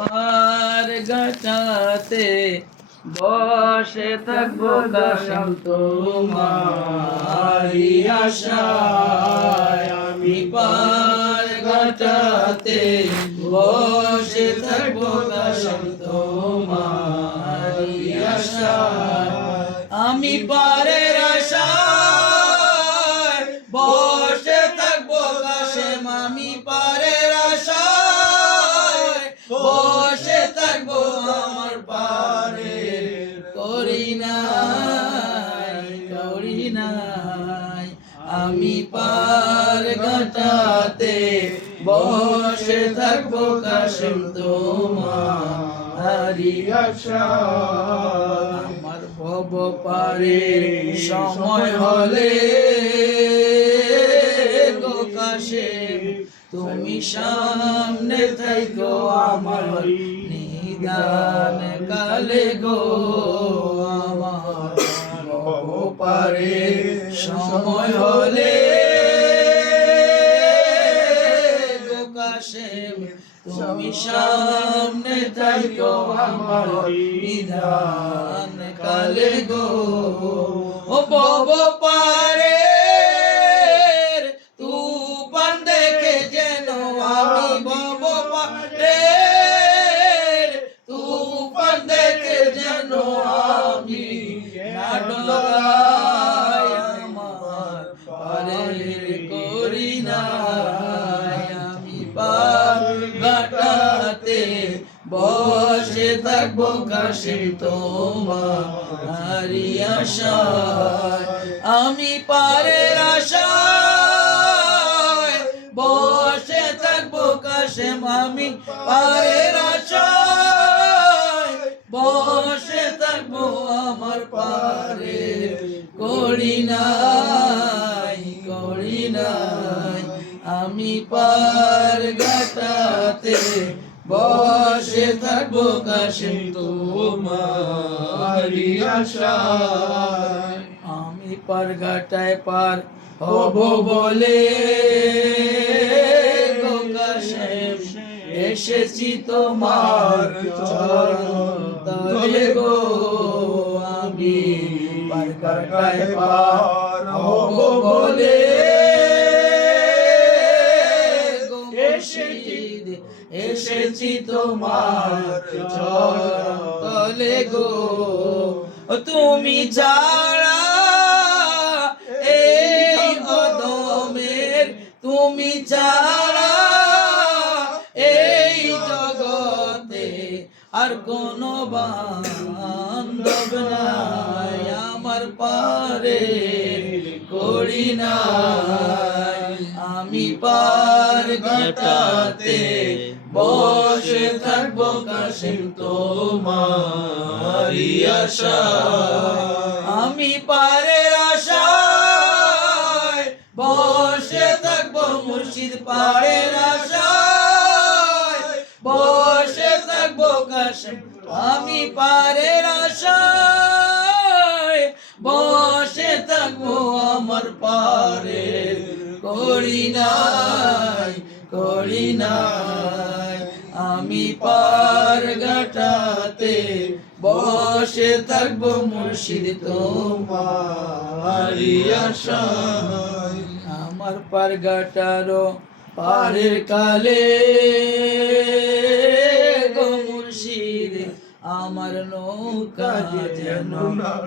পার গাটাতে বসে থাকবো কাশেম তোমারি আশায়। আমি পার গাটাতে বসে থাকবো কাশেম তোমারি আশায়। আমি পারের আশায় বসে থাকবো কাশেম, আমি পারের আশায় বসে থাকবো আমার পারে করি নাই। আমি পার গাটাতে বসে থাকবো কাশেম তোমারি আশায়। আমার ভব পারের সময় হলে গো কাশেম তুমি সামনে থাইকো আমার নিদান কালে গো। আমার ভব পারের সময় হলে গো কাশেম তুমি সামনে থাইকো আমার নিদান কালে গো। ও ভব পারের তুফান দেখে যেন আমি, ভব পারের তুফান দেখে যেন আমি না ডরাই। আমার পারের করি নাই। আমি পার গাটাতে বসে থাকবো কাশেম তোমারি আশায়। আমি পারের আশায় বসে থাকবো কাশেম, আমি পারের আশায় বসে থাকবো আমার পারের করি নাই। আমি পার গাটাতে বসে থাকবো কাশেম তোমারি আশায়। আমি পার গাটায় পার হব বলে গো কাশেম এসেছি তোমার চরণ তলে গো। আমি পার গাটায় পার হব বলে এসেছি তোমার চরণ তলে গো। তুমি ছাড়া এই অদমের, তুমি ছাড়া এই জগতে আর কোনো বান্ধব নাই। আমার পারে করি নাই। আমি পার গাটাতে বসে থাকবো কাশেম তোমারি আশায়। আমি পারের আশায় বসে থাকবো মুর্শিদ পারের আশায় বসে থাকবো কাশেম। আমি পারের আশায় বসে থাকবো আমার পারের করি নাই। আমি পার গাটাতে বসে থাকবো মুর্শিদ তোমারি আশায়। আমার পার গাটারো পারের কালে গো মুর্শিদ আমার নৌকা যেন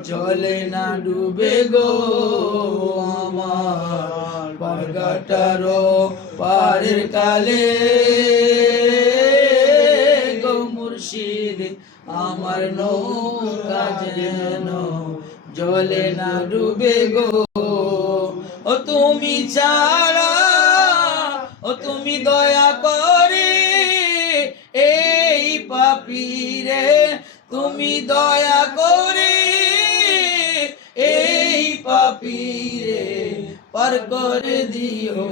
জলে না ডুবে গো। আমার পার গাটারো পারের কালে গো মুর্শিদ আমার নৌকা যেন জলে না ডুবে গো। ও তুমি ছাড়া, ও তুমি দয়া করে এই পাপীরে, তুমি দয়া করে এই পাপীরে পার করে দিও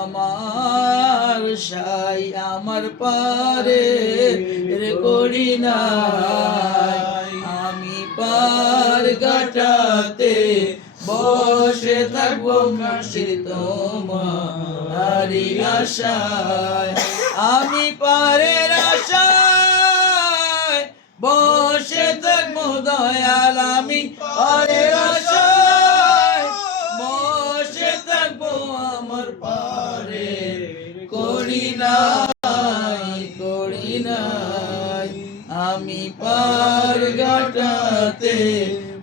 আমার সাই। আমার পারে করি নাই। আমি পার গাটাতে বসে থাকবো মুর্শিদ তোমারি আশায়। আমি পারের আশায় বসে থাকবো দয়াল আমি পারের আশায়, বসে থাকবো আমার পারে করি নাই আমি পার ঘাটাতে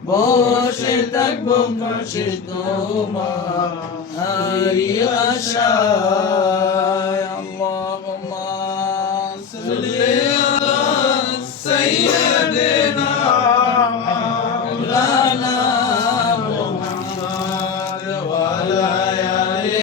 বসে থাকবো পাশে তোমার আশায়। আল্লাহুম্মা সাল্লি